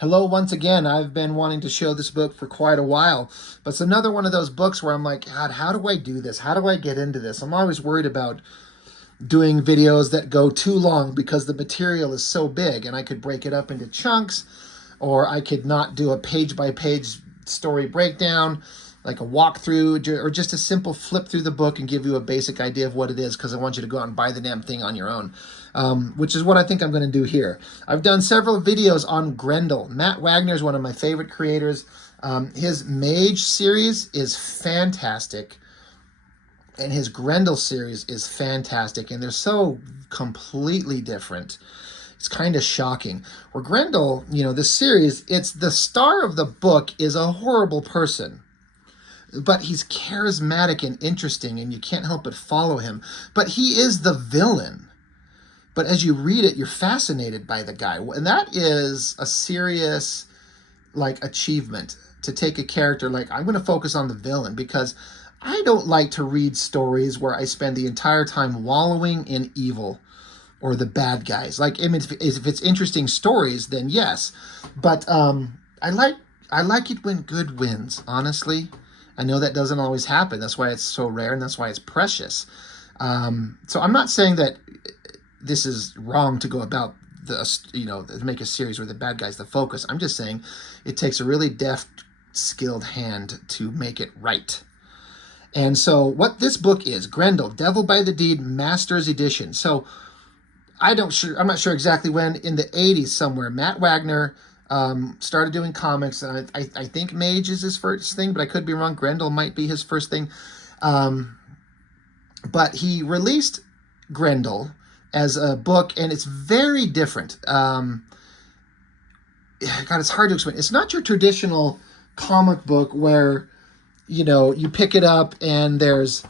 Hello once again. I've been wanting to show this book for quite a while, but it's another one of those books where I'm like, God, how do I do this? How do I get into this? I'm always worried about doing videos that go too long because the material is so big and I could break it up into chunks, or I could not do a page-by-page story breakdown, like a walkthrough, or just a simple flip through the book and give you a basic idea of what it is, because I want you to go out and buy the damn thing on your own, which is what I think I'm going to do here. I've done several videos on Grendel. Matt Wagner is one of my favorite creators. His Mage series is fantastic, and his Grendel series is fantastic, and they're so completely different. It's kind of shocking. Where Grendel, this series, it's the star of the book is a horrible person, but he's charismatic and interesting, and you can't help but follow him. But he is the villain. But as you read it, you're fascinated by the guy. And that is a serious, achievement, to take a character like, I'm going to focus on the villain, because I don't like to read stories where I spend the entire time wallowing in evil or the bad guys. If it's interesting stories, then yes. But I like it when good wins, honestly. I know that doesn't always happen. That's why it's so rare, and that's why it's precious. So I'm not saying that this is wrong to go about to make a series where the bad guy's the focus. I'm just saying it takes a really deft, skilled hand to make it right. And so what this book is, Grendel, Devil by the Deed, Masters Edition. So I'm not sure exactly when, in the 80s somewhere, Matt Wagner started doing comics. And I think Mage is his first thing, but I could be wrong. Grendel might be his first thing. But he released Grendel as a book, and it's very different. God, it's hard to explain. It's not your traditional comic book where, you pick it up and there's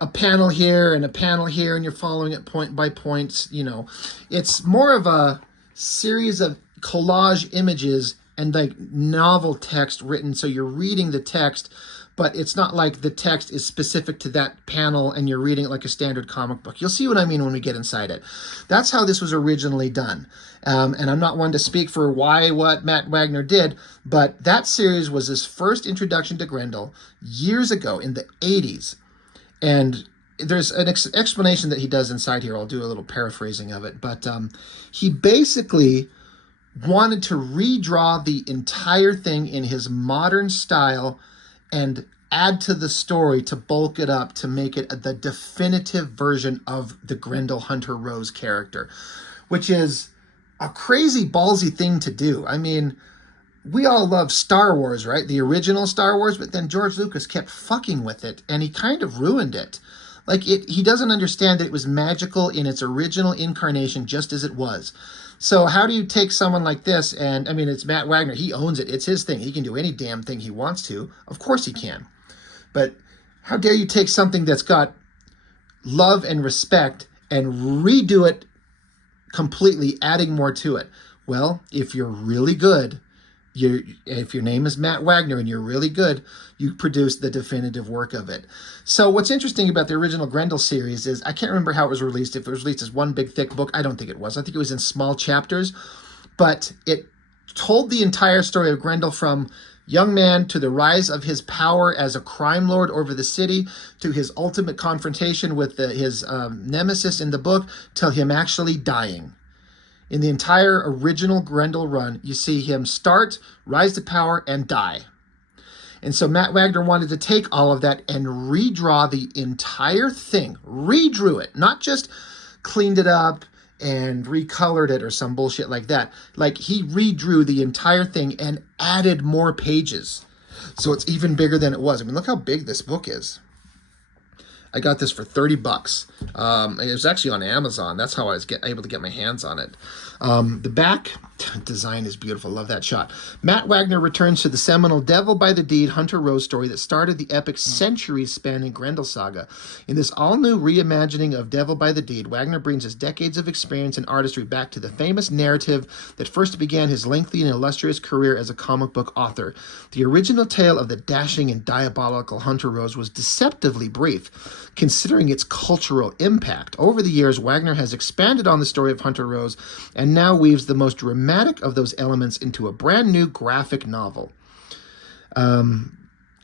a panel here and a panel here, and you're following it point by point. It's more of a series of collage images and novel text written. So you're reading the text, but it's not like the text is specific to that panel and you're reading it like a standard comic book. You'll see what I mean when we get inside it. That's how this was originally done. And I'm not one to speak for what Matt Wagner did, but that series was his first introduction to Grendel years ago in the 80s. And there's an explanation that he does inside here. I'll do a little paraphrasing of it. But he basically wanted to redraw the entire thing in his modern style and add to the story to bulk it up, to make it the definitive version of the Grendel Hunter Rose character, which is a crazy ballsy thing to do. I mean, we all love Star Wars, right? The original Star Wars, but then George Lucas kept fucking with it, and he kind of ruined it. He doesn't understand that it was magical in its original incarnation, just as it was. So how do you take someone like this, and, it's Matt Wagner. He owns it. It's his thing. He can do any damn thing he wants to. Of course he can. But how dare you take something that's got love and respect and redo it completely, adding more to it? Well, if you're really good, if your name is Matt Wagner and you're really good, you produce the definitive work of it. So what's interesting about the original Grendel series is, I can't remember how it was released. If it was released as one big thick book, I don't think it was. I think it was in small chapters, but it told the entire story of Grendel, from young man to the rise of his power as a crime lord over the city, to his ultimate confrontation with his nemesis in the book, till him actually dying. In the entire original Grendel run, you see him start, rise to power, and die. And so Matt Wagner wanted to take all of that and redraw the entire thing. Redrew it, not just cleaned it up and recolored it or some bullshit like that. He redrew the entire thing and added more pages. So it's even bigger than it was. Look how big this book is. I got this for $30. It was actually on Amazon. That's how I was able to get my hands on it. The back design is beautiful. Love that shot. Matt Wagner returns to the seminal Devil by the Deed Hunter Rose story that started the epic centuries-spanning Grendel saga. In this all-new reimagining of Devil by the Deed, Wagner brings his decades of experience and artistry back to the famous narrative that first began his lengthy and illustrious career as a comic book author. The original tale of the dashing and diabolical Hunter Rose was deceptively brief, considering its cultural impact. Over the years, Wagner has expanded on the story of Hunter Rose and now weaves the most dramatic dramatic of those elements into a brand new graphic novel.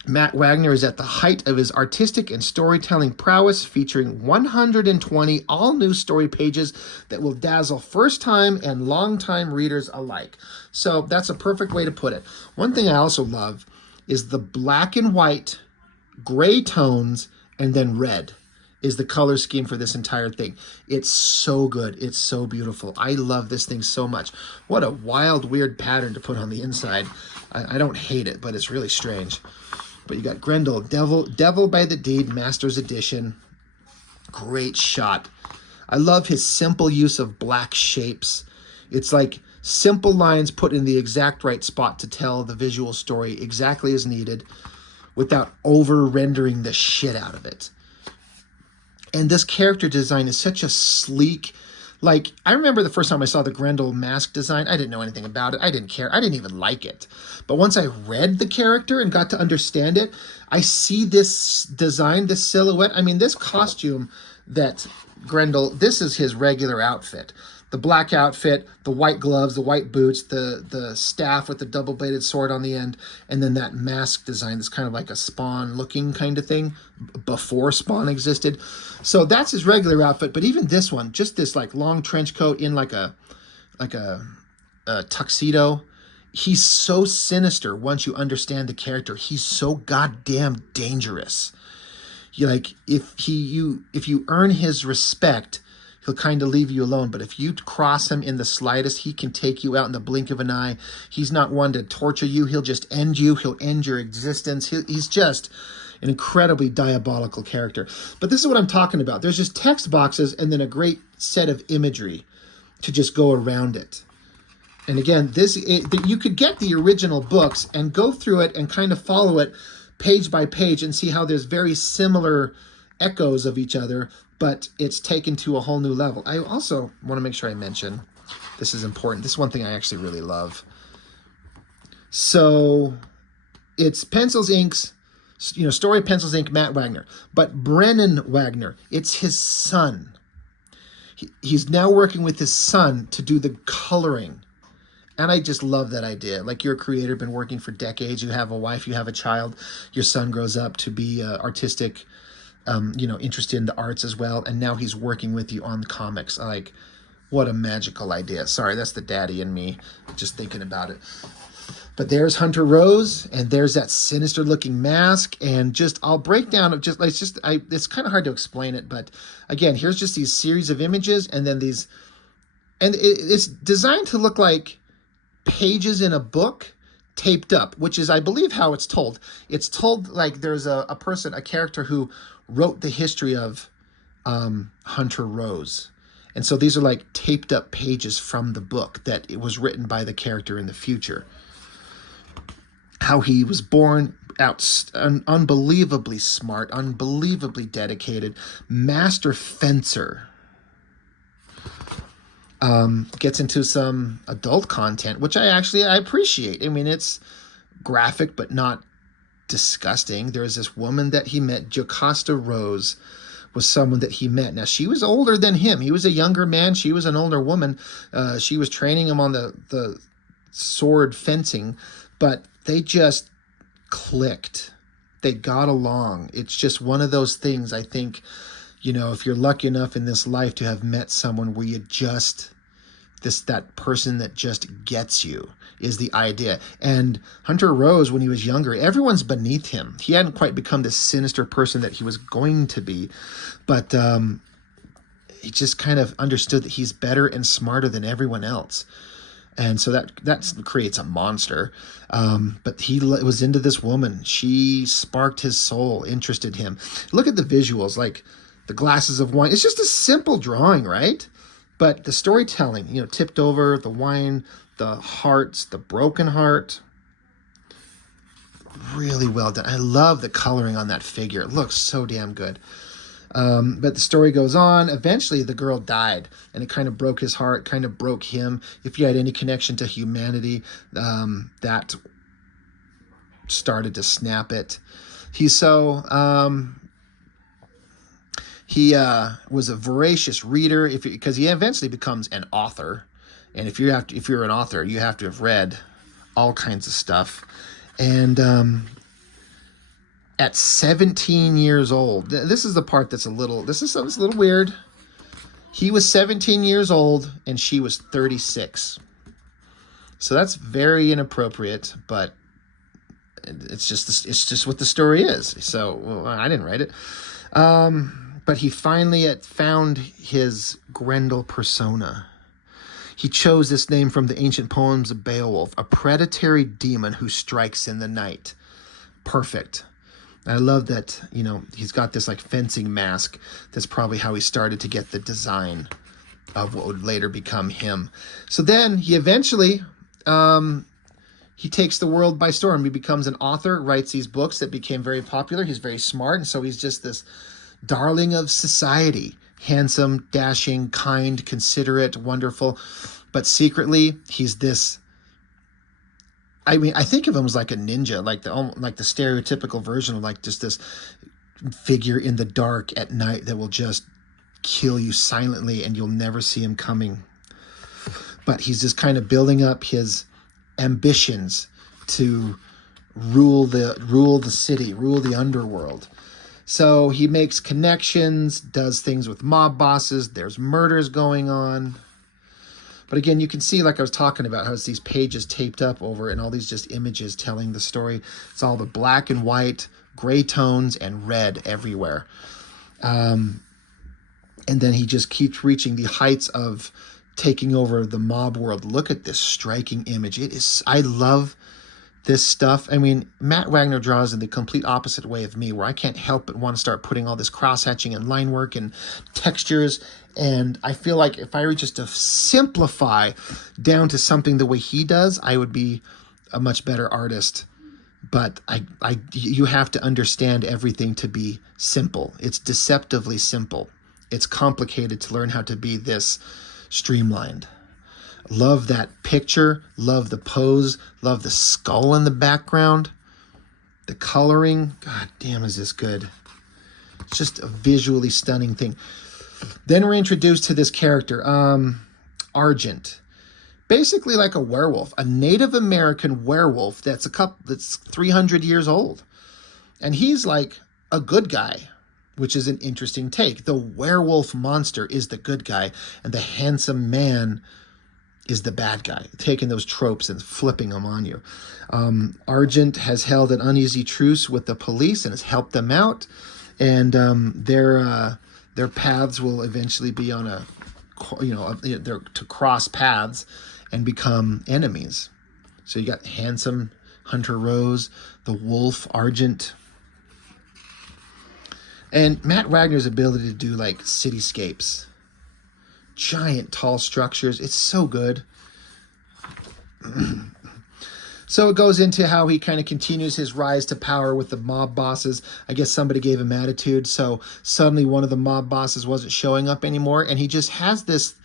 Matt Wagner is at the height of his artistic and storytelling prowess, featuring 120 all-new story pages that will dazzle first-time and long-time readers alike. So that's a perfect way to put it. One thing I also love is the black and white, gray tones, and then red is the color scheme for this entire thing. It's so good. It's so beautiful. I love this thing so much. What a wild, weird pattern to put on the inside. I don't hate it, but it's really strange. But you got Grendel, Devil by the Deed, Master's Edition. Great shot. I love his simple use of black shapes. It's like simple lines put in the exact right spot to tell the visual story exactly as needed without over-rendering the shit out of it. And this character design is such a sleek, like, I remember the first time I saw the Grendel mask design, I didn't know anything about it. I didn't care. I didn't even like it. But once I read the character and got to understand it, I see this design, this silhouette. I mean, this costume that Grendel, this is his regular outfit. The black outfit, the white gloves, the white boots, the staff with the double-bladed sword on the end, and then that mask design that's kind of like a Spawn-looking kind of thing before Spawn existed. So that's his regular outfit. But even this one, just this like long trench coat in like a tuxedo. He's so sinister once you understand the character. He's so goddamn dangerous. If you earn his respect, he'll kind of leave you alone. But if you cross him in the slightest, he can take you out in the blink of an eye. He's not one to torture you. He'll just end you. He'll end your existence. He's just an incredibly diabolical character. But this is what I'm talking about. There's just text boxes and then a great set of imagery to just go around it. And again, you could get the original books and go through it and kind of follow it page by page and see how there's very similar echoes of each other, but it's taken to a whole new level. I also want to make sure I mention, this is important. This is one thing I actually really love. So it's Pencils Inc.'s, Story Pencils Inc. Matt Wagner, but Brennan Wagner, it's his son. He's now working with his son to do the coloring. And I just love that idea. Like, you're a creator, been working for decades, you have a wife, you have a child, your son grows up to be artistic, interested in the arts as well, and now he's working with you on the comics. Like, what a magical idea. Sorry, that's the daddy in me just thinking about it. But there's Hunter Rose, and there's that sinister looking mask, and I'll break down it's kind of hard to explain it, but again, here's just these series of images, and then these, and it's designed to look like pages in a book taped up, which is, I believe, how it's told. It's told like there's a character who wrote the history of Hunter Rose. And so these are like taped up pages from the book that it was written by the character in the future. How he was born out, unbelievably smart, unbelievably dedicated, master fencer. Gets into some adult content, which I appreciate. I mean, it's graphic, but not disgusting. There's this woman that he met, Jocasta Rose, was someone that he met. Now, she was older than him. He was a younger man. She was an older woman. She was training him on the sword fencing, but they just clicked. They got along. It's just one of those things, I think, if you're lucky enough in this life to have met someone where you just, that person that just gets you is the idea. And Hunter Rose, when he was younger, everyone's beneath him. He hadn't quite become the sinister person that he was going to be, but he just kind of understood that he's better and smarter than everyone else. And so that creates a monster. But he was into this woman. She sparked his soul, interested him. Look at the visuals, like the glasses of wine. It's just a simple drawing, right? But the storytelling, tipped over, the wine, the hearts, the broken heart. Really well done. I love the coloring on that figure. It looks so damn good. But the story goes on. Eventually, the girl died, and it kind of broke his heart, kind of broke him. If he had any connection to humanity, that started to snap it. He was a voracious reader because he eventually becomes an author, And if you're an author, you have to have read all kinds of stuff. And at 17 years old, this is the part that's a little weird. He was 17 years old and she was 36. So that's very inappropriate, but it's just what the story is. So well, I didn't write it. But he finally found his Grendel persona. He chose this name from the ancient poems of Beowulf, a predatory demon who strikes in the night. Perfect. And I love that, you know, he's got this like fencing mask. That's probably how he started to get the design of what would later become him. So then he eventually, he takes the world by storm. He becomes an author, writes these books that became very popular. He's very smart, and so he's just this darling of society. Handsome, dashing, kind, considerate, wonderful. But secretly, he's this... I mean, I think of him as like a ninja, like the stereotypical version of like just this figure in the dark at night that will just kill you silently and you'll never see him coming. But he's just kind of building up his ambitions to rule the city, rule the underworld. So he makes connections, does things with mob bosses. There's murders going on. But again, you can see, like I was talking about, how it's these pages taped up over and all these just images telling the story. It's all the black and white, gray tones, and red everywhere. And then he just keeps reaching the heights of taking over the mob world. Look at this striking image. I love this stuff. I mean, Matt Wagner draws in the complete opposite way of me, where I can't help but want to start putting all this cross-hatching and line work and textures. And I feel like if I were just to simplify down to something the way he does, I would be a much better artist. But you have to understand everything to be simple. It's deceptively simple. It's complicated to learn how to be this streamlined. Love that picture, love the pose, love the skull in the background, the coloring. God damn, is this good. It's just a visually stunning thing. Then we're introduced to this character, Argent. Basically like a werewolf, a Native American werewolf that's 300 years old. And he's like a good guy, which is an interesting take. The werewolf monster is the good guy, and the handsome man is the bad guy, taking those tropes and flipping them on you. Argent has held an uneasy truce with the police and has helped them out, and their paths will eventually be on to cross paths and become enemies. So you got handsome Hunter Rose, the wolf Argent, and Matt Wagner's ability to do like cityscapes. Giant tall structures. It's so good. So it goes into how he kind of continues his rise to power with the mob bosses. I guess somebody gave him attitude, so suddenly one of the mob bosses wasn't showing up anymore, and he just has this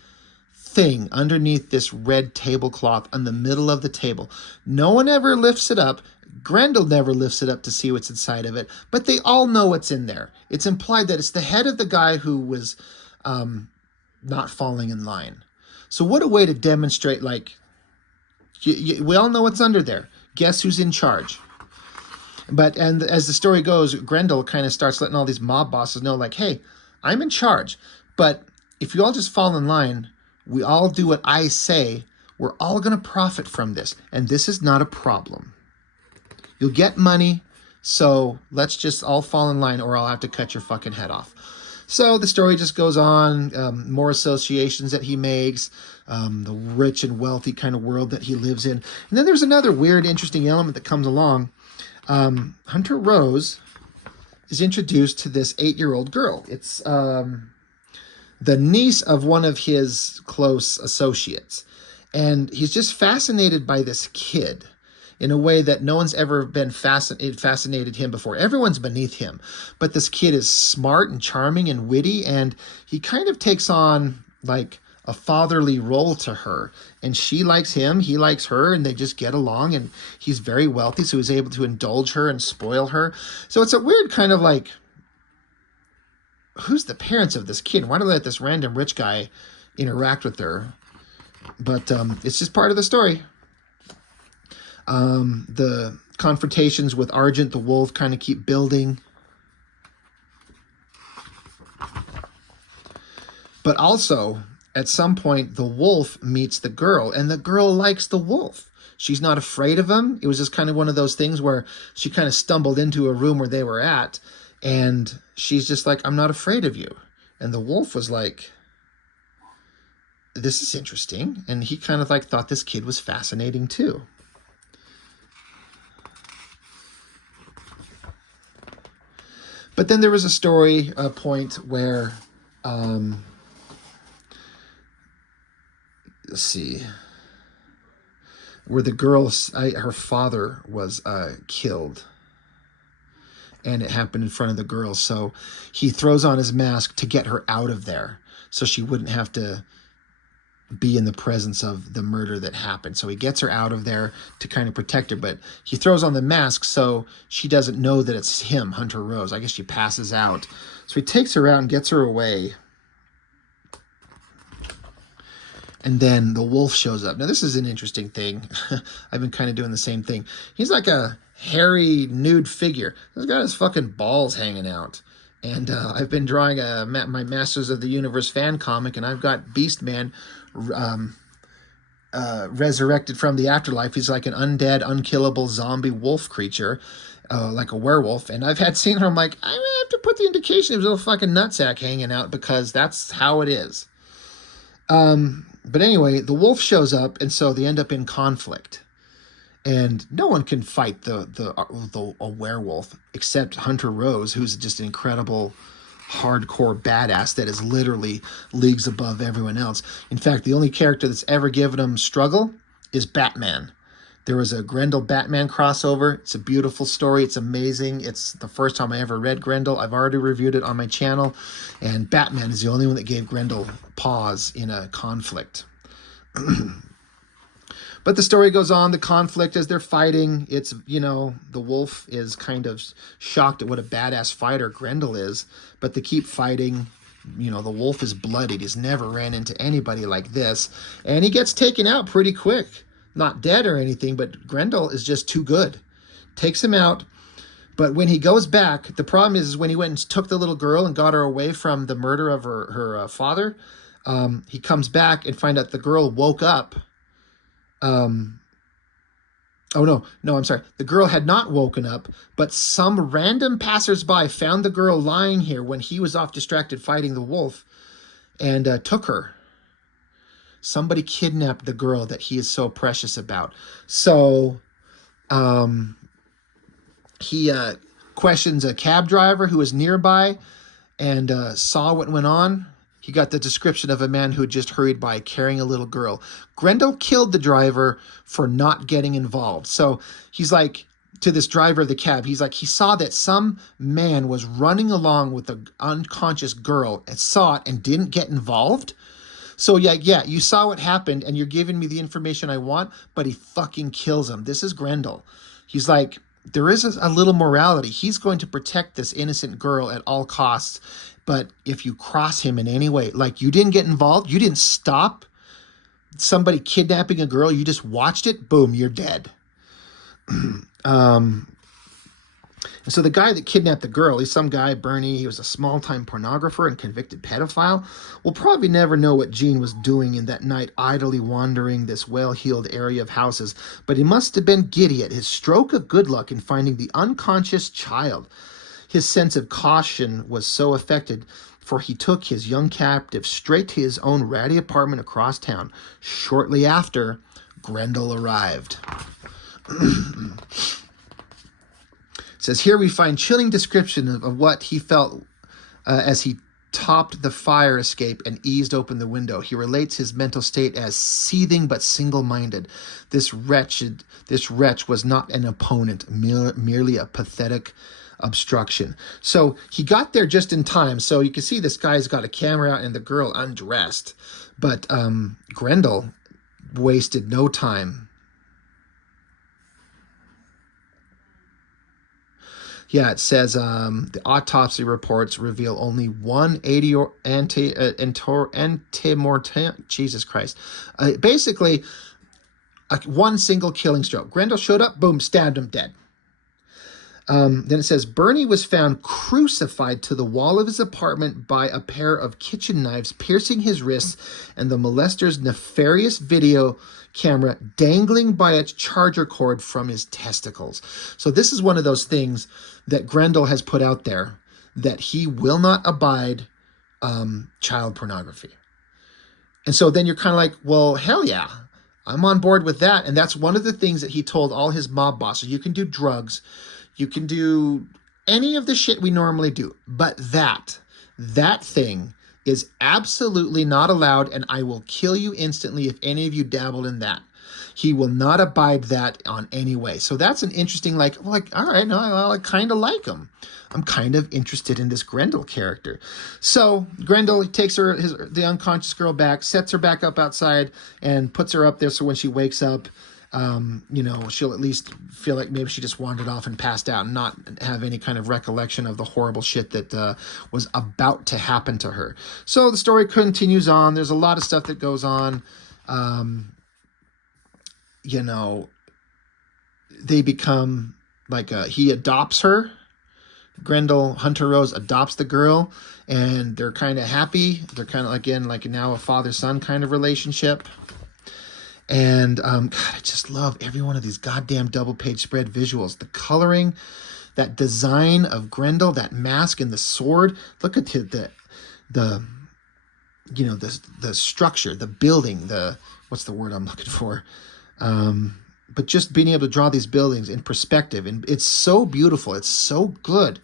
thing underneath this red tablecloth in the middle of the table. No one ever lifts it up. Grendel never lifts it up to see what's inside of it, but they all know what's in there. It's implied that it's the head of the guy who was not falling in line. So what a way to demonstrate, like, we all know what's under there. Guess who's in charge? And as the story goes, Grendel kind of starts letting all these mob bosses know, like, hey, I'm in charge. But if you all just fall in line, we all do what I say, we're all going to profit from this. And this is not a problem. You'll get money, so let's just all fall in line or I'll have to cut your fucking head off. So the story just goes on, more associations that he makes, the rich and wealthy kind of world that he lives in. And then there's another weird, interesting element that comes along. Hunter Rose is introduced to this 8-year-old girl. It's the niece of one of his close associates. And he's just fascinated by this kid in a way that no one's ever been fascinated him before. Everyone's beneath him. But this kid is smart and charming and witty, and he kind of takes on like a fatherly role to her. And she likes him, he likes her, and they just get along, and he's very wealthy, so he's able to indulge her and spoil her. So it's a weird kind of like, who's the parents of this kid? Why do they let this random rich guy interact with her? But it's just part of the story. The confrontations with Argent the wolf kind of keep building. But also, at some point, the wolf meets the girl, and the girl likes the wolf. She's not afraid of him. It was just kind of one of those things where she kind of stumbled into a room where they were at, and she's just like, I'm not afraid of you. And the wolf was like, this is interesting. And he kind of like thought this kid was fascinating too. But then there was a story point where, let's see, where the girl, her father was killed. And it happened in front of the girl. So he throws on his mask to get her out of there so she wouldn't have to be in the presence of the murder that happened. So he gets her out of there to kind of protect her, but he throws on the mask so she doesn't know that it's him, Hunter Rose. I guess she passes out. So he takes her out and gets her away. And then the wolf shows up. Now, this is an interesting thing. I've been kind of doing the same thing. He's like a hairy, nude figure. He's got his fucking balls hanging out. And I've been drawing my Masters of the Universe fan comic, and I've got Beastman resurrected from the afterlife. He's like an undead, unkillable zombie wolf creature, like a werewolf. And I've had scenes where I'm like, I have to put the indication of his little fucking nutsack hanging out because that's how it is. But anyway, the wolf shows up, and so they end up in conflict. And no one can fight a werewolf except Hunter Rose, who's just an incredible hardcore badass that is literally leagues above everyone else. In fact, the only character that's ever given him struggle is Batman. There was a Grendel Batman crossover. It's a beautiful story. It's amazing. It's the first time I ever read Grendel. I've already reviewed it on my channel. And Batman is the only one that gave Grendel pause in a conflict. But the story goes on, the conflict as they're fighting. It's, the wolf is kind of shocked at what a badass fighter Grendel is, but they keep fighting. The wolf is bloodied. He's never ran into anybody like this. And he gets taken out pretty quick. Not dead or anything, but Grendel is just too good. Takes him out. But when he goes back, the problem is when he went and took the little girl and got her away from the murder of her father, he comes back and find out the girl woke up. I'm sorry. The girl had not woken up, but some random passersby found the girl lying here when he was off distracted fighting the wolf and took her. Somebody kidnapped the girl that he is so precious about. So he questions a cab driver who was nearby and saw what went on. He got the description of a man who had just hurried by carrying a little girl. Grendel killed the driver for not getting involved. So he's like, to this driver of the cab, he's like, he saw that some man was running along with an unconscious girl and saw it and didn't get involved. So yeah, you saw what happened and you're giving me the information I want, but he fucking kills him. This is Grendel. He's like, there is a little morality. He's going to protect this innocent girl at all costs. But if you cross him in any way, like you didn't get involved, you didn't stop somebody kidnapping a girl, you just watched it, boom, you're dead. And so the guy that kidnapped the girl, he's some guy, Bernie, he was a small-time pornographer and convicted pedophile. We'll probably never know what Gene was doing in that night, idly wandering this well-heeled area of houses, but he must have been giddy at his stroke of good luck in finding the unconscious child. His sense of caution was so affected, for he took his young captive straight to his own ratty apartment across town. Shortly after, Grendel arrived. It says, here we find chilling description of what he felt as he topped the fire escape and eased open the window. He relates his mental state as seething but single-minded. This wretch was not an opponent, merely a pathetic obstruction. So he got there just in time. So you can see this guy's got a camera out and the girl undressed. But Grendel wasted no time. Yeah, it says the autopsy reports reveal only one 80 or antemortem. Jesus Christ. Basically, one single killing stroke. Grendel showed up, boom, stabbed him, dead. Then it says Bernie was found crucified to the wall of his apartment by a pair of kitchen knives piercing his wrists, and the molester's nefarious video camera dangling by its charger cord from his testicles. So this is one of those things that Grendel has put out there, that he will not abide child pornography. And so then you're kind of like, well, hell yeah, I'm on board with that. And that's one of the things that he told all his mob bosses. You can do drugs, you can do any of the shit we normally do, but that thing is absolutely not allowed, and I will kill you instantly if any of you dabble in that. He will not abide that on any way. So that's an interesting, like, all right, no, I kind of like him. I'm kind of interested in this Grendel character. So Grendel takes the unconscious girl back, sets her back up outside, and puts her up there so when she wakes up, she'll at least feel like maybe she just wandered off and passed out and not have any kind of recollection of the horrible shit that was about to happen to her. So the story continues on. There's a lot of stuff that goes on. They become like, he adopts her. Grendel, Hunter Rose adopts the girl, and they're kind of happy. They're kind of, again, like now a father-son kind of relationship. And God, I just love every one of these goddamn double-page spread visuals. The coloring, that design of Grendel, that mask and the sword. Look at the structure, the building, what's the word I'm looking for? But just being able to draw these buildings in perspective, and it's so beautiful. It's so good.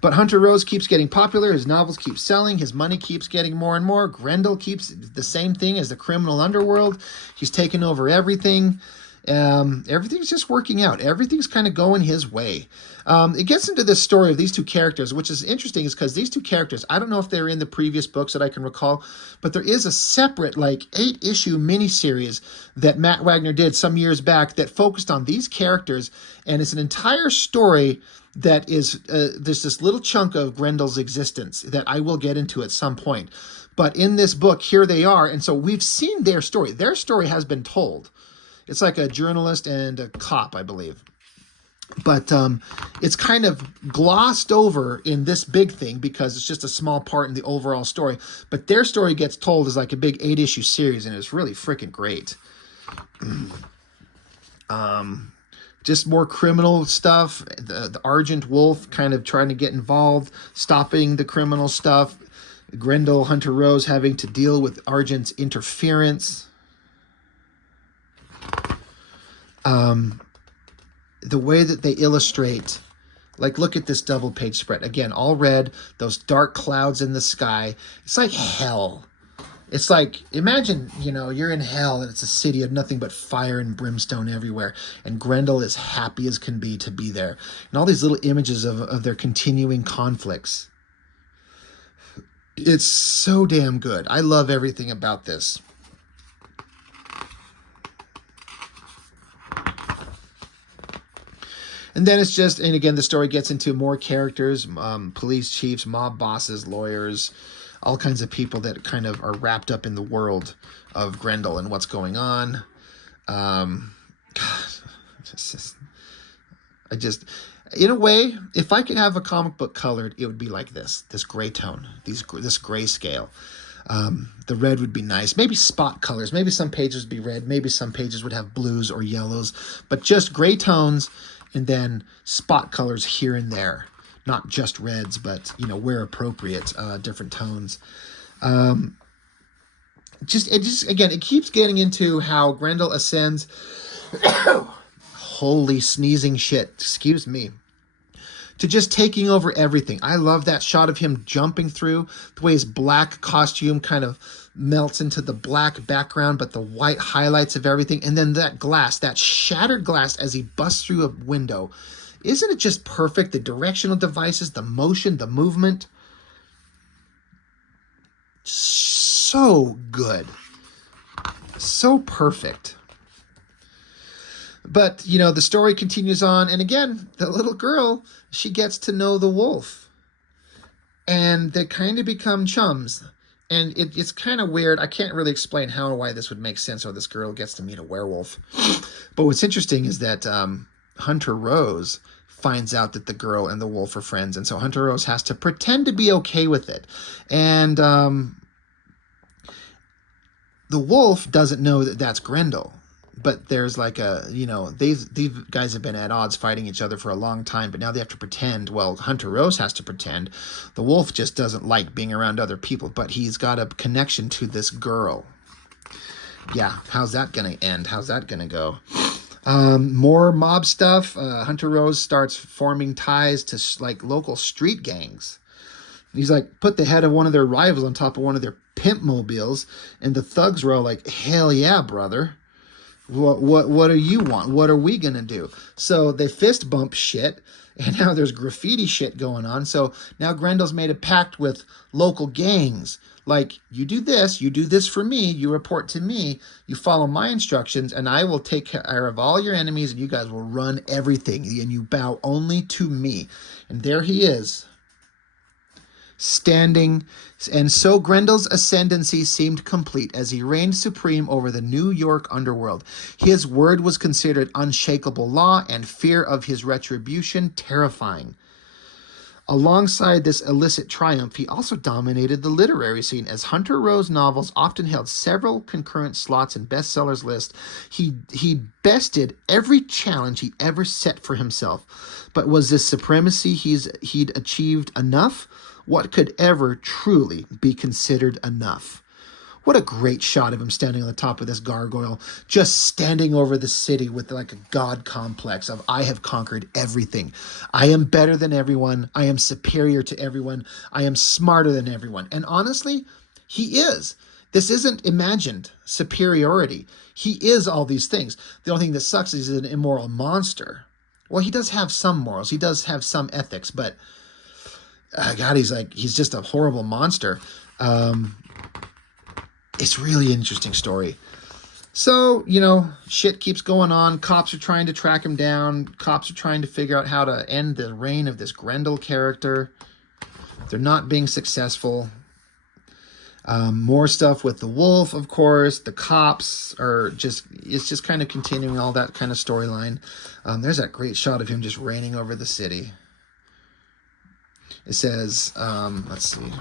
But Hunter Rose keeps getting popular. His novels keep selling. His money keeps getting more and more. Grendel keeps the same thing as the criminal underworld. He's taken over everything. Everything's just working out. Everything's kind of going his way. It gets into this story of these two characters, which is interesting, is because these two characters, I don't know if they're in the previous books that I can recall, but there is a separate, like, 8-issue miniseries that Matt Wagner did some years back that focused on these characters, and it's an entire story that is, there's this little chunk of Grendel's existence that I will get into at some point. But in this book, here they are, and so we've seen their story. Their story has been told. It's like a journalist and a cop, I believe. But it's kind of glossed over in this big thing because it's just a small part in the overall story. But their story gets told as like a big 8-issue series, and it's really freaking great. Just more criminal stuff. The Argent Wolf kind of trying to get involved, stopping the criminal stuff. Grendel, Hunter Rose having to deal with Argent's interference. The way that they illustrate, like, look at this double page spread. Again, all red, those dark clouds in the sky. It's like hell. It's like, imagine, you're in hell and it's a city of nothing but fire and brimstone everywhere. And Grendel is happy as can be to be there. And all these little images of their continuing conflicts. It's so damn good. I love everything about this. And then it's just, and again, the story gets into more characters, police chiefs, mob bosses, lawyers, all kinds of people that kind of are wrapped up in the world of Grendel and what's going on. In a way, if I could have a comic book colored, it would be like this gray tone, this gray scale. The red would be nice. Maybe spot colors. Maybe some pages would be red. Maybe some pages would have blues or yellows. But just gray tones and then spot colors here and there. Not just reds, but, where appropriate, different tones. Again, it keeps getting into how Grendel ascends. Holy sneezing shit. Excuse me. To just taking over everything. I love that shot of him jumping through, the way his black costume kind of melts into the black background, but the white highlights of everything. And then that glass, that shattered glass as he busts through a window. Isn't it just perfect? The directional devices, the motion, the movement. So good. So perfect. But, you know, the story continues on. And again, the little girl, she gets to know the wolf. And they kind of become chums. And it's kind of weird. I can't really explain how or why this would make sense, or this girl gets to meet a werewolf. But what's interesting is that Hunter Rose finds out that the girl and the wolf are friends. And so Hunter Rose has to pretend to be okay with it. And the wolf doesn't know that that's Grendel. But there's like a, you know, these guys have been at odds fighting each other for a long time, but now they have to pretend. Well, Hunter Rose has to pretend. The wolf just doesn't like being around other people, but he's got a connection to this girl. Yeah, how's that going to end? How's that going to go? More mob stuff. Hunter Rose starts forming ties to like local street gangs. He's like, put the head of one of their rivals on top of one of their pimp mobiles, and the thugs were all like, hell yeah, brother. What do you want? What are we going to do? So they fist bump shit, and now there's graffiti shit going on. So now Grendel's made a pact with local gangs. Like, you do this for me, you report to me, you follow my instructions, and I will take care of all your enemies, and you guys will run everything, and you bow only to me. And there he is, standing, and so Grendel's ascendancy seemed complete as he reigned supreme over the New York underworld. His word was considered unshakable law, and fear of his retribution terrifying. Alongside this illicit triumph, he also dominated the literary scene, as Hunter Rose novels often held several concurrent slots in bestsellers list. He bested every challenge he ever set for himself. But was this supremacy he'd achieved enough? What could ever truly be considered enough? What a great shot of him standing on the top of this gargoyle, just standing over the city with like a god complex of, I have conquered everything. I am better than everyone. I am superior to everyone. I am smarter than everyone. And honestly, he is. This isn't imagined superiority. He is all these things. The only thing that sucks is he's an immoral monster. Well, he does have some morals. He does have some ethics, but God, he's just a horrible monster. It's really an interesting story. So, you know, shit keeps going on. Cops are trying to track him down. Cops are trying to figure out how to end the reign of this Grendel character. They're not being successful. More stuff with the wolf, of course. The cops are it's just kind of continuing all that kind of storyline. There's that great shot of him just reigning over the city. It says, let's see.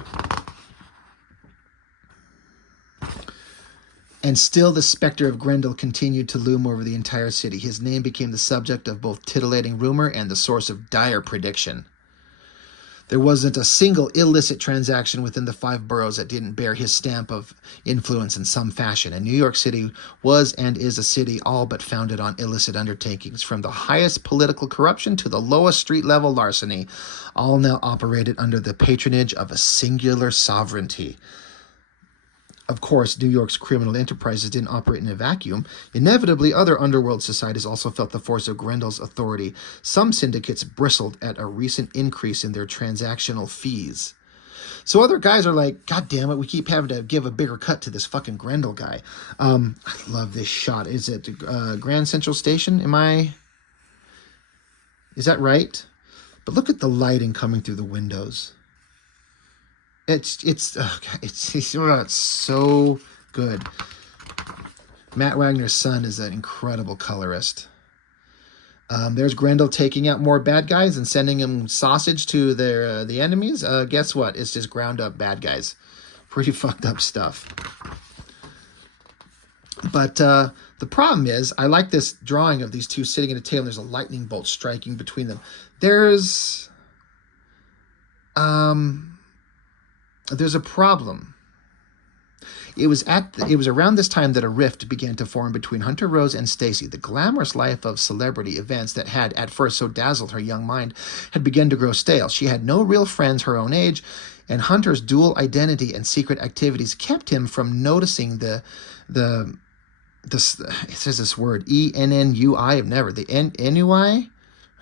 And still the specter of Grendel continued to loom over the entire city. His name became the subject of both titillating rumor and the source of dire prediction. There wasn't a single illicit transaction within the 5 boroughs that didn't bear his stamp of influence in some fashion. And New York City was and is a city all but founded on illicit undertakings, from the highest political corruption to the lowest street-level larceny, all now operated under the patronage of a singular sovereignty. Of course, New York's criminal enterprises didn't operate in a vacuum. Inevitably, other underworld societies also felt the force of Grendel's authority. Some syndicates bristled at a recent increase in their transactional fees. So other guys are like, God damn it, we keep having to give a bigger cut to this fucking Grendel guy. I love this shot. Is it Grand Central Station? Is that right? But look at the lighting coming through the windows. It's so good. Matt Wagner's son is an incredible colorist. There's Grendel taking out more bad guys and sending them sausage to the enemies. Guess what? It's just ground up bad guys. Pretty fucked up stuff. But the problem is, I like this drawing of these two sitting at a table. There's a lightning bolt striking between them. There's a problem. It was around this time that a rift began to form between Hunter Rose and Stacy. The glamorous life of celebrity events that had at first so dazzled her young mind had begun to grow stale. She had no real friends her own age, and Hunter's dual identity and secret activities kept him from noticing it says this word, E-N-N-U-I,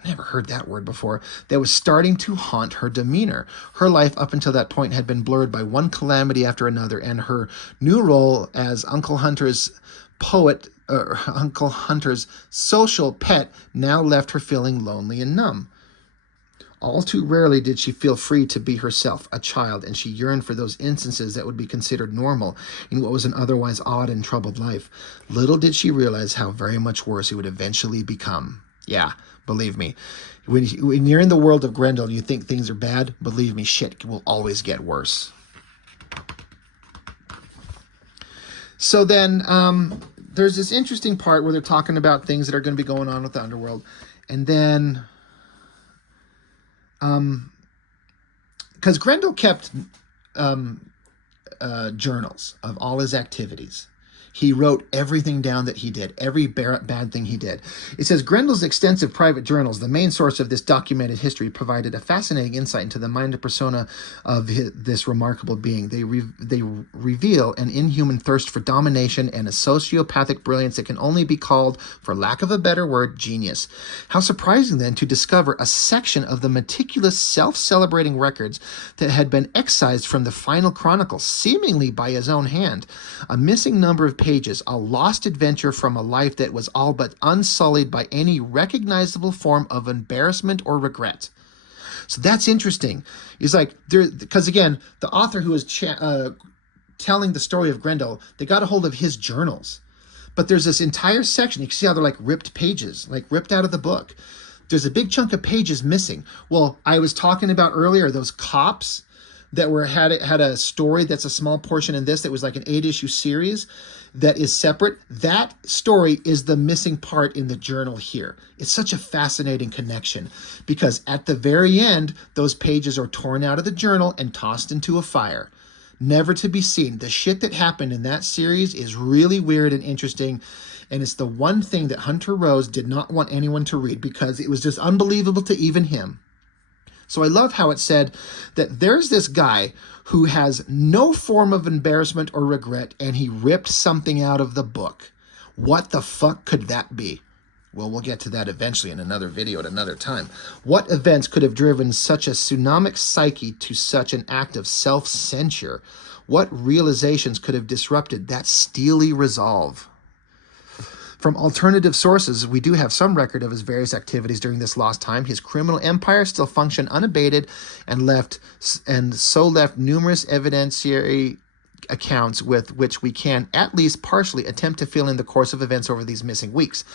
I've never heard that word before, that was starting to haunt her demeanor. Her life up until that point had been blurred by one calamity after another, and her new role as Uncle Hunter's poet Uncle Hunter's social pet now left her feeling lonely and numb. All too rarely did she feel free to be herself, a child, and she yearned for those instances that would be considered normal in what was an otherwise odd and troubled life. Little did she realize how very much worse it would eventually become. Yeah, believe me. When you're in the world of Grendel and you think things are bad, believe me, shit will always get worse. So then there's this interesting part where they're talking about things that are going to be going on with the underworld. And then... because Grendel kept journals of all his activities. He wrote everything down that he did, every bad thing he did. It says, Grendel's extensive private journals, the main source of this documented history, provided a fascinating insight into the mind and persona of this remarkable being. They reveal an inhuman thirst for domination and a sociopathic brilliance that can only be called, for lack of a better word, genius. How surprising, then, to discover a section of the meticulous, self-celebrating records that had been excised from the final chronicle, seemingly by his own hand. A missing number of pages, a lost adventure from a life that was all but unsullied by any recognizable form of embarrassment or regret. So that's interesting. It's like, because again, the author who is telling the story of Grendel, they got a hold of his journals. But there's this entire section, you can see how they're like ripped pages, like ripped out of the book. There's a big chunk of pages missing. Well, I was talking about earlier, those cops that had a story that's a small portion in this that was like an 8-issue series that is separate. That story is the missing part in the journal here. It's such a fascinating connection because at the very end, those pages are torn out of the journal and tossed into a fire, never to be seen. The shit that happened in that series is really weird and interesting. And it's the one thing that Hunter Rose did not want anyone to read because it was just unbelievable to even him. So I love how it said that there's this guy who has no form of embarrassment or regret, and he ripped something out of the book. What the fuck could that be? Well, we'll get to that eventually in another video at another time. What events could have driven such a tsunamic psyche to such an act of self-censure? What realizations could have disrupted that steely resolve? From alternative sources, we do have some record of his various activities during this lost time. His criminal empire still functioned unabated and so left numerous evidentiary accounts with which we can at least partially attempt to fill in the course of events over these missing weeks.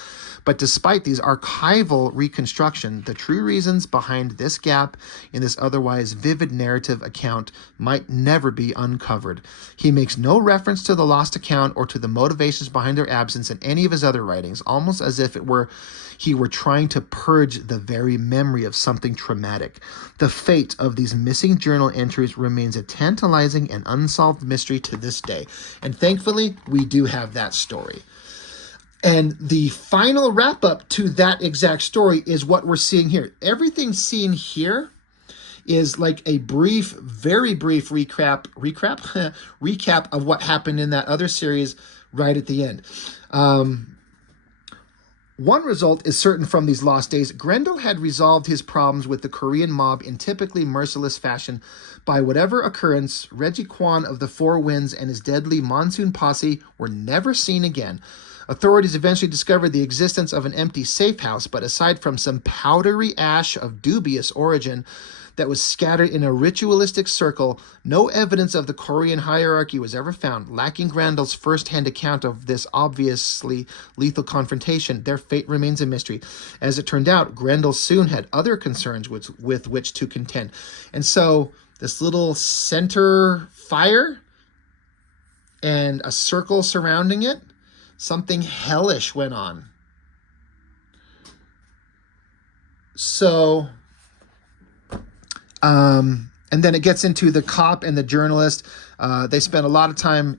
But despite these archival reconstruction, the true reasons behind this gap in this otherwise vivid narrative account might never be uncovered. He makes no reference to the lost account or to the motivations behind their absence in any of his other writings, almost as if he were trying to purge the very memory of something traumatic. The fate of these missing journal entries remains a tantalizing and unsolved mystery to this day. And thankfully, we do have that story. And the final wrap-up to that exact story is what we're seeing here. Everything seen here is like a brief, very brief recap of what happened in that other series right at the end. One result is certain from these lost days. Grendel had resolved his problems with the Korean mob in typically merciless fashion. By whatever occurrence, Reggie Kwan of the Four Winds and his deadly monsoon posse were never seen again. Authorities eventually discovered the existence of an empty safe house, but aside from some powdery ash of dubious origin that was scattered in a ritualistic circle, no evidence of the Korean hierarchy was ever found. Lacking Grendel's first-hand account of this obviously lethal confrontation, their fate remains a mystery. As it turned out, Grendel soon had other concerns with which to contend. And so this little center fire and a circle surrounding it, something hellish went on. So, and then it gets into the cop and the journalist. They spent a lot of time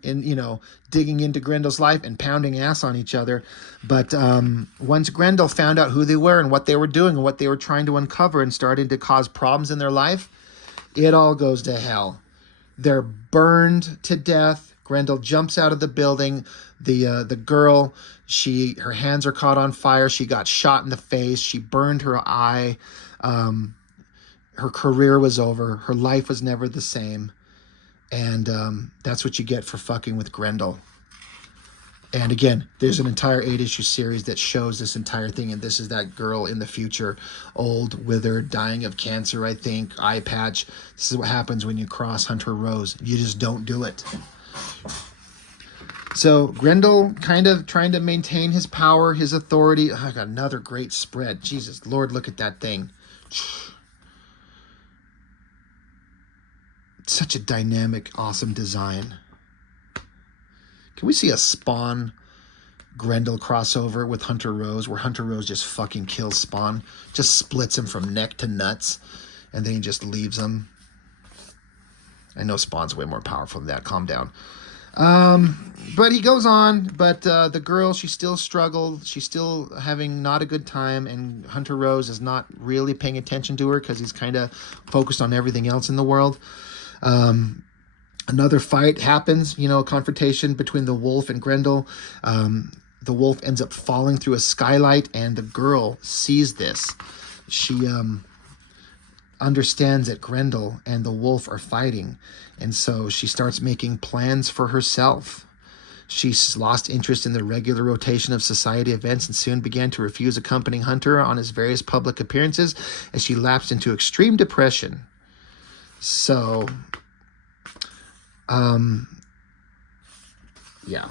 digging into Grendel's life and pounding ass on each other. But once Grendel found out who they were and what they were doing and what they were trying to uncover and starting to cause problems in their life, it all goes to hell. They're burned to death. Grendel jumps out of the building. The girl, her hands are caught on fire. She got shot in the face. She burned her eye. Her career was over. Her life was never the same. And that's what you get for fucking with Grendel. And again, there's an entire 8-issue series that shows this entire thing. And this is that girl in the future, old, withered, dying of cancer, I think, eye patch. This is what happens when you cross Hunter Rose. You just don't do it. So Grendel kind of trying to maintain his power, his authority. Oh, I got another great spread. Jesus, Lord, look at that thing. Such a dynamic, awesome design. Can we see a Spawn Grendel crossover with Hunter Rose, where Hunter Rose just fucking kills Spawn, just splits him from neck to nuts, and then he just leaves him? I know Spawn's way more powerful than that. Calm down. But he goes on, but the girl, she still struggled. She's still having not a good time, and Hunter Rose is not really paying attention to her because he's kind of focused on everything else in the world. Another fight happens, you know, a confrontation between the wolf and Grendel. The wolf ends up falling through a skylight, and the girl sees this. She understands that Grendel and the wolf are fighting, and so she starts making plans for herself. She's lost interest in the regular rotation of society events and soon began to refuse accompanying Hunter on his various public appearances as she lapsed into extreme depression. So, yeah.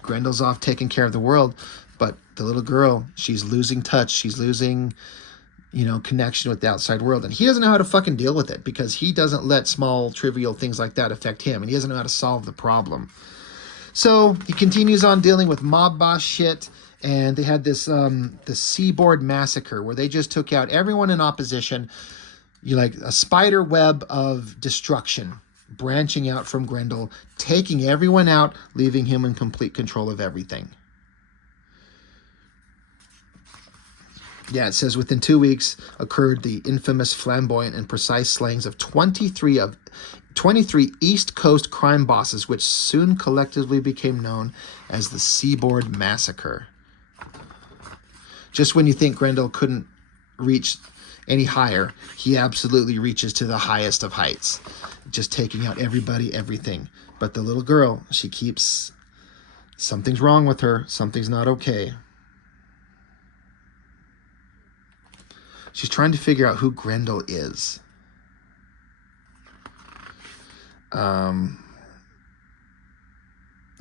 Grendel's off taking care of the world, but the little girl, she's losing touch. She's losing, you know, connection with the outside world. And he doesn't know how to fucking deal with it because he doesn't let small, trivial things like that affect him. And he doesn't know how to solve the problem. So he continues on dealing with mob boss shit. And they had this, the Seaboard Massacre, where they just took out everyone in opposition. You like a spider web of destruction branching out from Grendel, taking everyone out, leaving him in complete control of everything. Yeah, it says within 2 weeks occurred the infamous, flamboyant, and precise slayings of 23 East Coast crime bosses, which soon collectively became known as the Seaboard Massacre. Just when you think Grendel couldn't reach any higher, he absolutely reaches to the highest of heights, just taking out everybody, everything. But the little girl, she keeps, something's wrong with her, something's not okay. She's trying to figure out who Grendel is.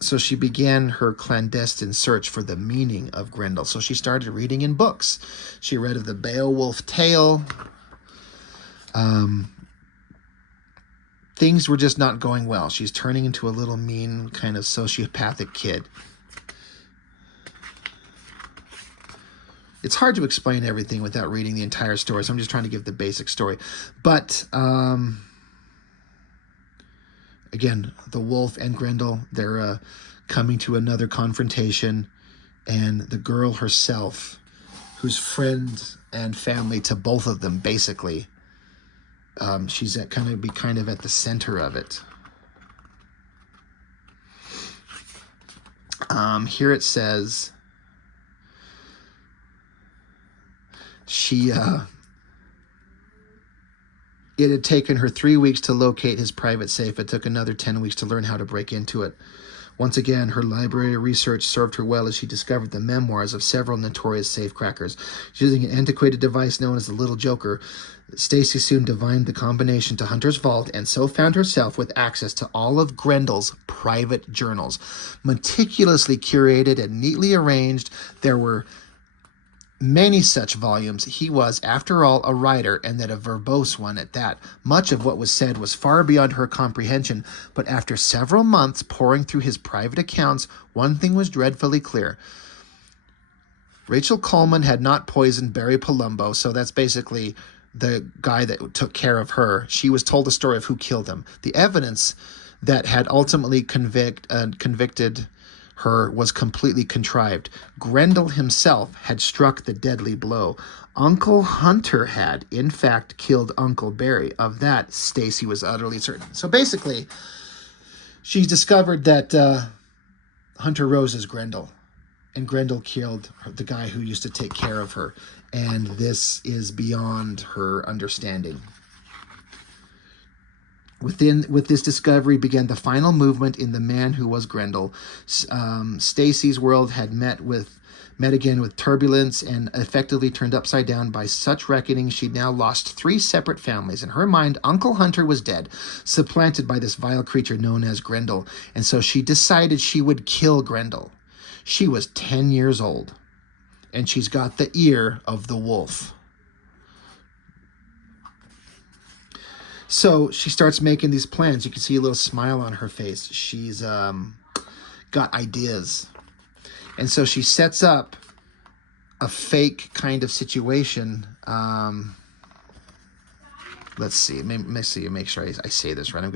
So she began her clandestine search for the meaning of Grendel. So she started reading in books. She read of the Beowulf tale. Things were just not going well. She's turning into a little mean kind of sociopathic kid. It's hard to explain everything without reading the entire story, so I'm just trying to give the basic story. But, again, the wolf and Grendel, they're coming to another confrontation, and the girl herself, who's friend and family to both of them, basically, she's kind of at the center of it. Here it says, it had taken her 3 weeks to locate his private safe. It took another 10 weeks to learn how to break into it. Once again, her library research served her well as she discovered the memoirs of several notorious safecrackers. Using an antiquated device known as the Little Joker, Stacy soon divined the combination to Hunter's vault and so found herself with access to all of Grendel's private journals. Meticulously curated and neatly arranged, there were many such volumes. He was, after all, a writer, and that a verbose one at that. Much of what was said was far beyond her comprehension, but after several months poring through his private accounts, one thing was dreadfully clear. Rachel Coleman had not poisoned Barry Palumbo, so that's basically the guy that took care of her. She was told the story of who killed him. The evidence that had ultimately convicted her was completely contrived. Grendel himself had struck the deadly blow. Uncle Hunter had, in fact, killed Uncle Barry. Of that, Stacy was utterly certain. So basically, she discovered that Hunter Rose is Grendel, and Grendel killed the guy who used to take care of her. And this is beyond her understanding. With this discovery began the final movement in The Man Who Was Grendel. Stacy's world had met again with turbulence and effectively turned upside down by such reckoning. She'd now lost 3 separate families. In her mind, Uncle Hunter was dead, supplanted by this vile creature known as Grendel, and so she decided she would kill Grendel. She was 10 years old, and she's got the ear of the wolf. So she starts making these plans. You can see a little smile on her face. She's got ideas. And so she sets up a fake kind of situation. Let's see. Make sure I say this right.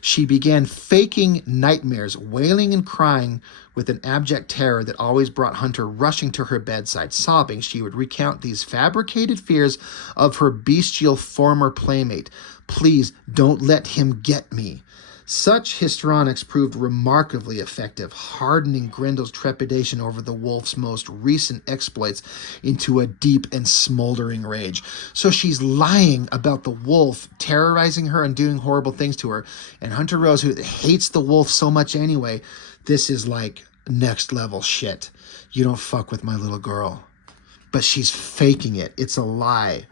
She began faking nightmares, wailing and crying with an abject terror that always brought Hunter rushing to her bedside. Sobbing, she would recount these fabricated fears of her bestial former playmate. Please don't let him get me. Such histrionics proved remarkably effective, hardening Grendel's trepidation over the wolf's most recent exploits into a deep and smoldering rage. So she's lying about the wolf, terrorizing her and doing horrible things to her. And Hunter Rose, who hates the wolf so much anyway, this is like next level shit. You don't fuck with my little girl. But she's faking it. It's a lie.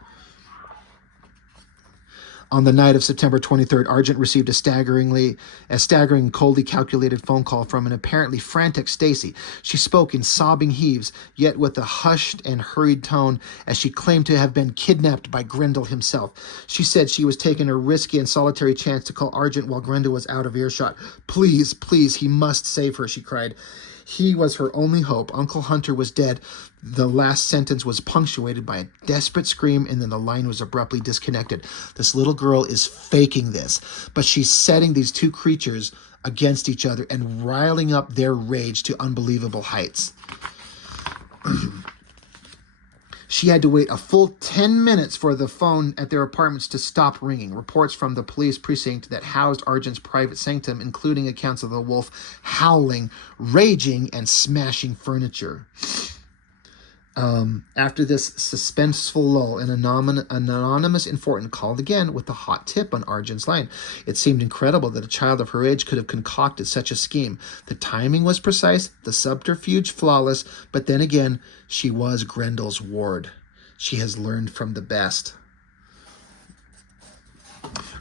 On the night of September 23rd, Argent received a staggering, coldly calculated phone call from an apparently frantic Stacy. She spoke in sobbing heaves, yet with a hushed and hurried tone, as she claimed to have been kidnapped by Grendel himself. She said she was taking a risky and solitary chance to call Argent while Grendel was out of earshot. Please, please, he must save her, she cried. He was her only hope. Uncle Hunter was dead. The last sentence was punctuated by a desperate scream, and then the line was abruptly disconnected. This little girl is faking this, but she's setting these two creatures against each other and riling up their rage to unbelievable heights. She had to wait a full 10 minutes for the phone at their apartments to stop ringing. Reports from the police precinct that housed Argent's private sanctum, including accounts of the wolf howling, raging, and smashing furniture. After this suspenseful lull, an anonymous informant called again with a hot tip on Argent's line. It seemed incredible that a child of her age could have concocted such a scheme. The timing was precise, the subterfuge flawless, but then again, she was Grendel's ward. She has learned from the best.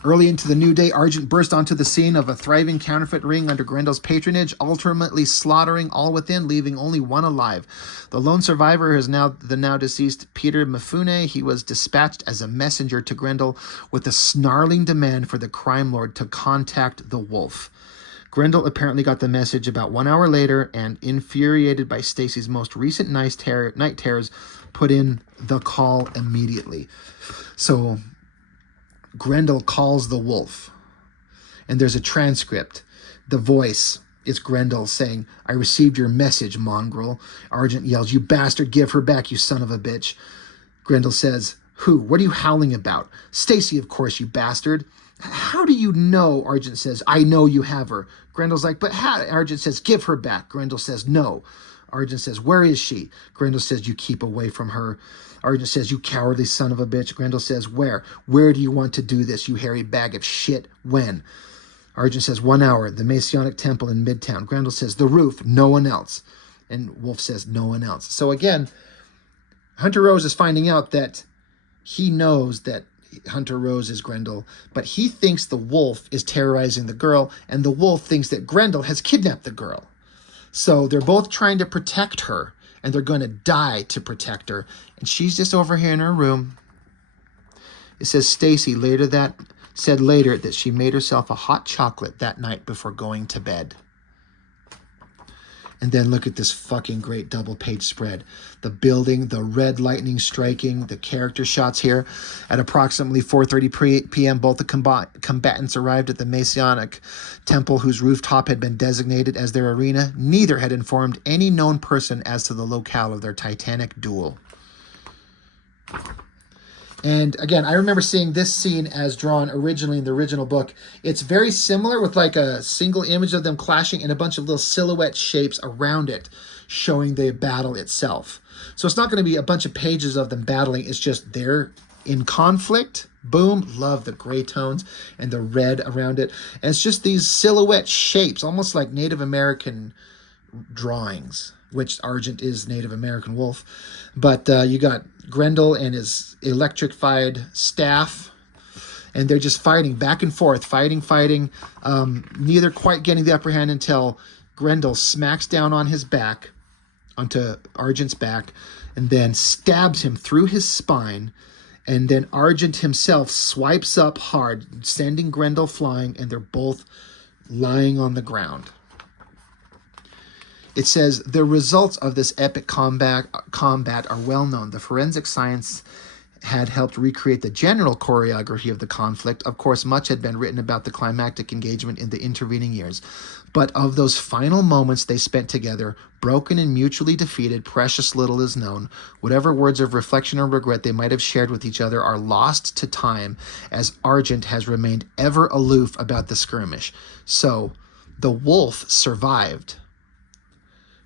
Early into the new day, Argent burst onto the scene of a thriving counterfeit ring under Grendel's patronage, ultimately slaughtering all within, leaving only one alive. The lone survivor is now the now deceased Peter Mifune. He was dispatched as a messenger to Grendel with a snarling demand for the crime lord to contact the wolf. Grendel apparently got the message about 1 hour later, and infuriated by Stacy's most recent night terrors, put in the call immediately. So Grendel calls the wolf, and there's a transcript. The voice is Grendel saying, "I received your message, mongrel." Argent yells, "You bastard, give her back, you son of a bitch." Grendel says, "Who? What are you howling about?" "Stacy, of course, you bastard." "How do you know?" Argent says, "I know you have her." Grendel's like, "But how?" Argent says, "Give her back." Grendel says, "No." Argent says, "Where is she?" Grendel says, "You keep away from her." Argent says, "You cowardly son of a bitch." Grendel says, "Where? Where do you want to do this, you hairy bag of shit? When?" Argent says, 1 hour, the Masonic Temple in Midtown. Grendel says, "The roof, no one else." And Wolf says, "No one else." So again, Hunter Rose is finding out that he knows that Hunter Rose is Grendel, but he thinks the wolf is terrorizing the girl, and the wolf thinks that Grendel has kidnapped the girl. So they're both trying to protect her, and they're going to die to protect her. And she's just over here in her room. It says Stacy said later that she made herself a hot chocolate that night before going to bed. And then look at this fucking great double-page spread. The building, the red lightning striking, the character shots here. At approximately 4:30 p.m., both the combatants arrived at the Masonic Temple, whose rooftop had been designated as their arena. Neither had informed any known person as to the locale of their titanic duel. And again, I remember seeing this scene as drawn originally in the original book. It's very similar, with like a single image of them clashing and a bunch of little silhouette shapes around it showing the battle itself. So it's not going to be a bunch of pages of them battling. It's just they're in conflict Boom, love the gray tones and the red around it. And it's just these silhouette shapes, almost like Native American drawings, which Argent is Native American wolf. But you got Grendel and his electrified staff, and they're just fighting back and forth, fighting. Neither quite getting the upper hand until Grendel smacks down on his back, onto Argent's back, and then stabs him through his spine. And then Argent himself swipes up hard, sending Grendel flying, and they're both lying on the ground. It says, the results of this epic combat are well known. The forensic science had helped recreate the general choreography of the conflict. Of course, much had been written about the climactic engagement in the intervening years. But of those final moments they spent together, broken and mutually defeated, precious little is known. Whatever words of reflection or regret they might have shared with each other are lost to time, as Argent has remained ever aloof about the skirmish. So, the wolf survived,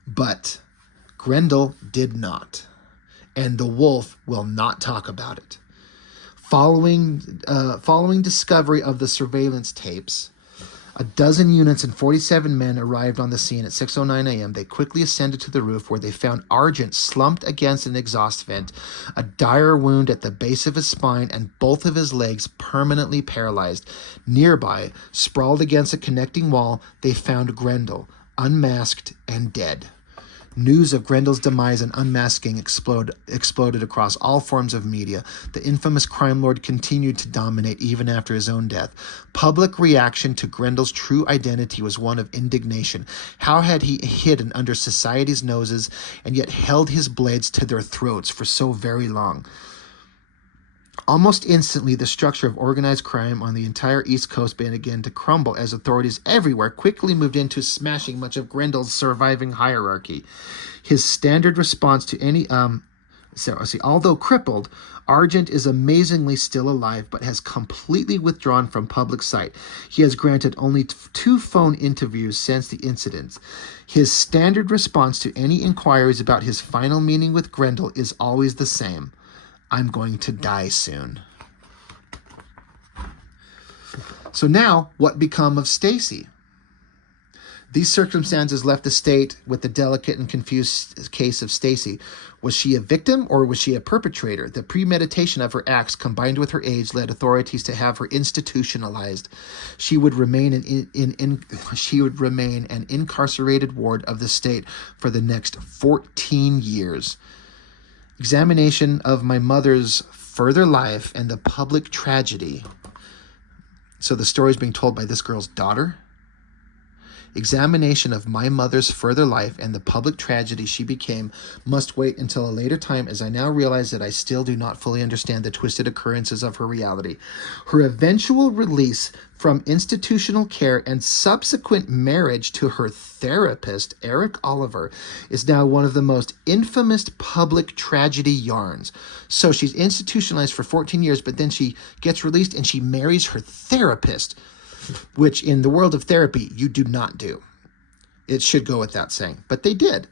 but Grendel did not. And the wolf will not talk about it. Following discovery of the surveillance tapes, a dozen units and 47 men arrived on the scene at 6:09 a.m. They quickly ascended to the roof, where they found Argent slumped against an exhaust vent, a dire wound at the base of his spine, and both of his legs permanently paralyzed. Nearby, sprawled against a connecting wall, they found Grendel, unmasked and dead. News of Grendel's demise and unmasking exploded across all forms of media. The infamous crime lord continued to dominate even after his own death. Public reaction to Grendel's true identity was one of indignation. How had he hidden under society's noses and yet held his blades to their throats for so very long? Almost instantly, the structure of organized crime on the entire East Coast began to crumble as authorities everywhere quickly moved into smashing much of Grendel's surviving hierarchy. His standard response to any although crippled, Argent is amazingly still alive, but has completely withdrawn from public sight. He has granted only 2 phone interviews since the incident. His standard response to any inquiries about his final meeting with Grendel is always the same: I'm going to die soon. So now, what become of Stacy? These circumstances left the state with the delicate and confused case of Stacy. Was she a victim or was she a perpetrator? The premeditation of her acts, combined with her age, led authorities to have her institutionalized. She would remain an incarcerated ward of the state for the next 14 years. Examination of my mother's further life and the public tragedy. So the story is being told by this girl's daughter. Examination of my mother's further life and the public tragedy she became must wait until a later time, as I now realize that I still do not fully understand the twisted occurrences of her reality. Her eventual release from institutional care and subsequent marriage to her therapist, Eric Oliver, is now one of the most infamous public tragedy yarns. So she's institutionalized for 14 years, but then she gets released and she marries her therapist, which in the world of therapy, you do not do. It should go without saying, but they did.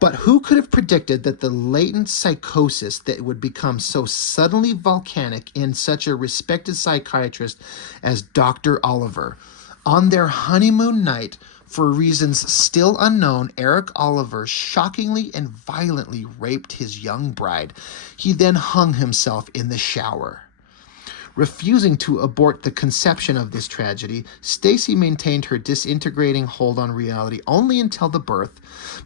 But who could have predicted that the latent psychosis that would become so suddenly volcanic in such a respected psychiatrist as Dr. Oliver? On their honeymoon night, for reasons still unknown, Eric Oliver shockingly and violently raped his young bride. He then hung himself in the shower. Refusing to abort the conception of this tragedy, Stacy maintained her disintegrating hold on reality only until the birth,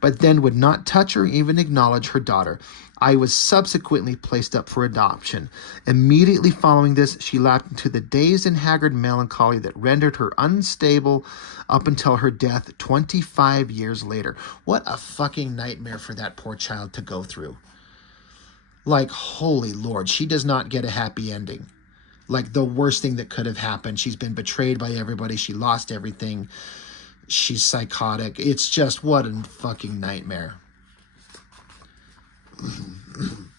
but then would not touch or even acknowledge her daughter. I was subsequently placed up for adoption. Immediately following this, she lapsed into the dazed and haggard melancholy that rendered her unstable up until her death 25 years later. What a fucking nightmare for that poor child to go through. Like, holy Lord, she does not get a happy ending. Like, the worst thing that could have happened. She's been betrayed by everybody. She lost everything. She's psychotic. It's just, what a fucking nightmare.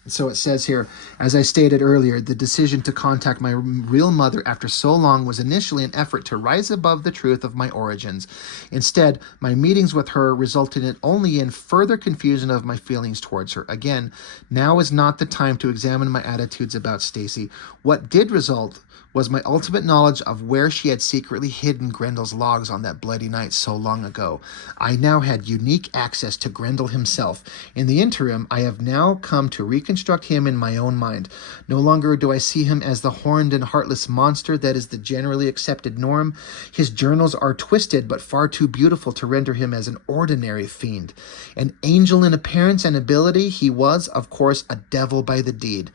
So it says here, as I stated earlier, the decision to contact my real mother after so long was initially an effort to rise above the truth of my origins. Instead, my meetings with her resulted only in further confusion of my feelings towards her. Again, now is not the time to examine my attitudes about Stacy. What did result was my ultimate knowledge of where she had secretly hidden Grendel's logs on that bloody night so long ago. I now had unique access to Grendel himself. In the interim, I have now come to reconstruct him in my own mind. No longer do I see him as the horned and heartless monster that is the generally accepted norm. His journals are twisted but far too beautiful to render him as an ordinary fiend. An angel in appearance and ability, he was, of course, a devil by the deed.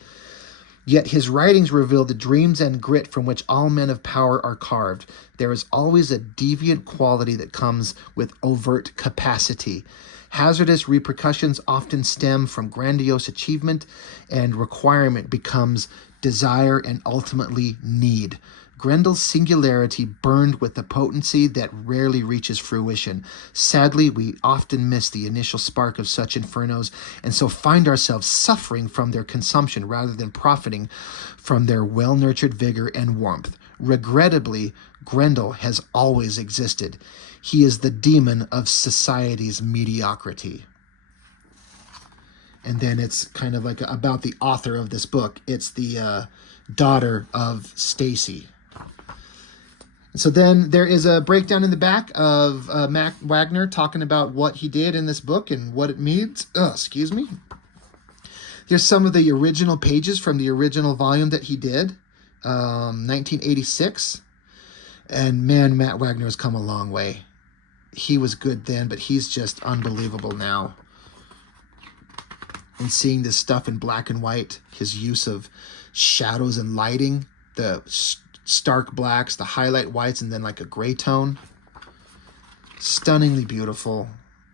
Yet his writings reveal the dreams and grit from which all men of power are carved. There is always a deviant quality that comes with overt capacity. Hazardous repercussions often stem from grandiose achievement, and requirement becomes desire and ultimately need. Grendel's singularity burned with a potency that rarely reaches fruition. Sadly, we often miss the initial spark of such infernos, and so find ourselves suffering from their consumption rather than profiting from their well-nurtured vigor and warmth. Regrettably, Grendel has always existed. He is the demon of society's mediocrity. And then it's kind of like about the author of this book. It's the daughter of Stacy. So then there is a breakdown in the back of Matt Wagner talking about what he did in this book and what it means. Excuse me. There's some of the original pages from the original volume that he did, 1986. And man, Matt Wagner has come a long way. He was good then, but he's just unbelievable now. And seeing this stuff in black and white, his use of shadows and lighting, the stark blacks, the highlight whites, and then like a gray tone. Stunningly beautiful.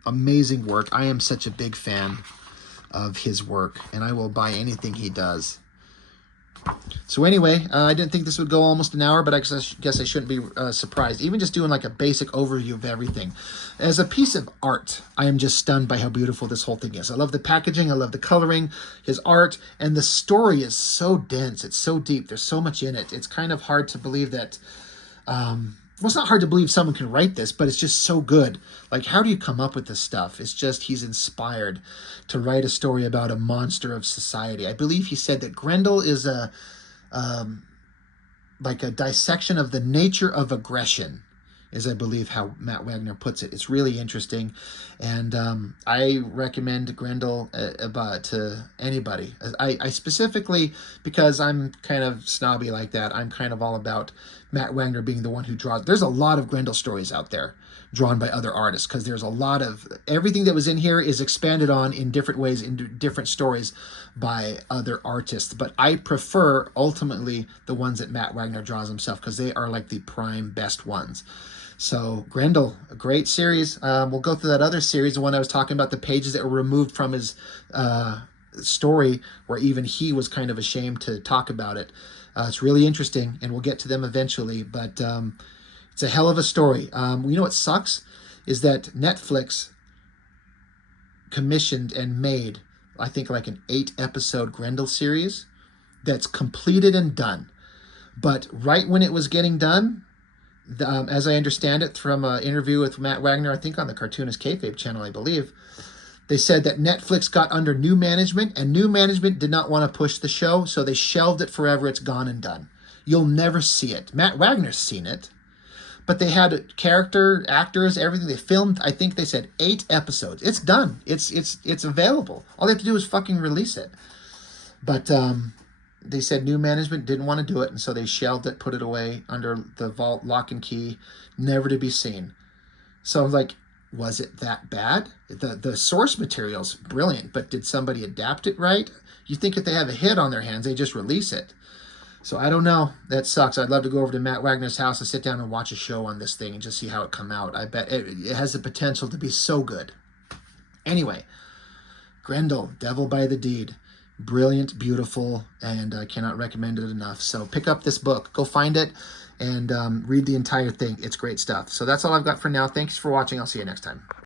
Amazing work. I am such a big fan of his work, and I will buy anything he does. So anyway, I didn't think this would go almost an hour, but I guess I shouldn't be surprised. Even just doing like a basic overview of everything. As a piece of art, I am just stunned by how beautiful this whole thing is. I love the packaging, I love the coloring, his art, and the story is so dense. It's so deep. There's so much in it. It's kind of hard to believe that... well, it's not hard to believe someone can write this, but it's just so good. Like, how do you come up with this stuff? It's just, he's inspired to write a story about a monster of society. I believe he said that Grendel is like a dissection of the nature of aggression, is I believe how Matt Wagner puts it. It's really interesting, and I recommend Grendel to anybody. I specifically, because I'm kind of snobby like that, I'm kind of all about Matt Wagner being the one who draws. There's a lot of Grendel stories out there drawn by other artists, because there's a lot of, everything that was in here is expanded on in different ways, in different stories by other artists. But I prefer, ultimately, the ones that Matt Wagner draws himself, because they are like the prime best ones. So Grendel, a great series. We'll go through that other series, the one I was talking about, the pages that were removed from his story, where even he was kind of ashamed to talk about it. It's really interesting, and we'll get to them eventually, but it's a hell of a story. You know what sucks? Is that Netflix commissioned and made, I think, like an 8-episode Grendel series that's completed and done. But right when it was getting done, as I understand it from an interview with Matt Wagner, I think on the Cartoonist Kayfabe channel, I believe, they said that Netflix got under new management, and new management did not want to push the show, so they shelved it forever. It's gone and done. You'll never see it. Matt Wagner's seen it, but they had character, actors, everything. They filmed, I think they said 8 episodes. It's done. It's available. All they have to do is fucking release it. But they said new management didn't want to do it, and so they shelved it, put it away under the vault, lock and key, never to be seen. So I was like, was it that bad? The source material's brilliant, but did somebody adapt it right? You think if they have a hit on their hands, they just release it. So I don't know. That sucks. I'd love to go over to Matt Wagner's house and sit down and watch a show on this thing and just see how it come out. I bet it has the potential to be so good. Anyway, Grendel, Devil by the Deed. Brilliant, beautiful, and I cannot recommend it enough. So pick up this book. Go find it and read the entire thing. It's great stuff. So that's all I've got for now. Thanks for watching. I'll see you next time.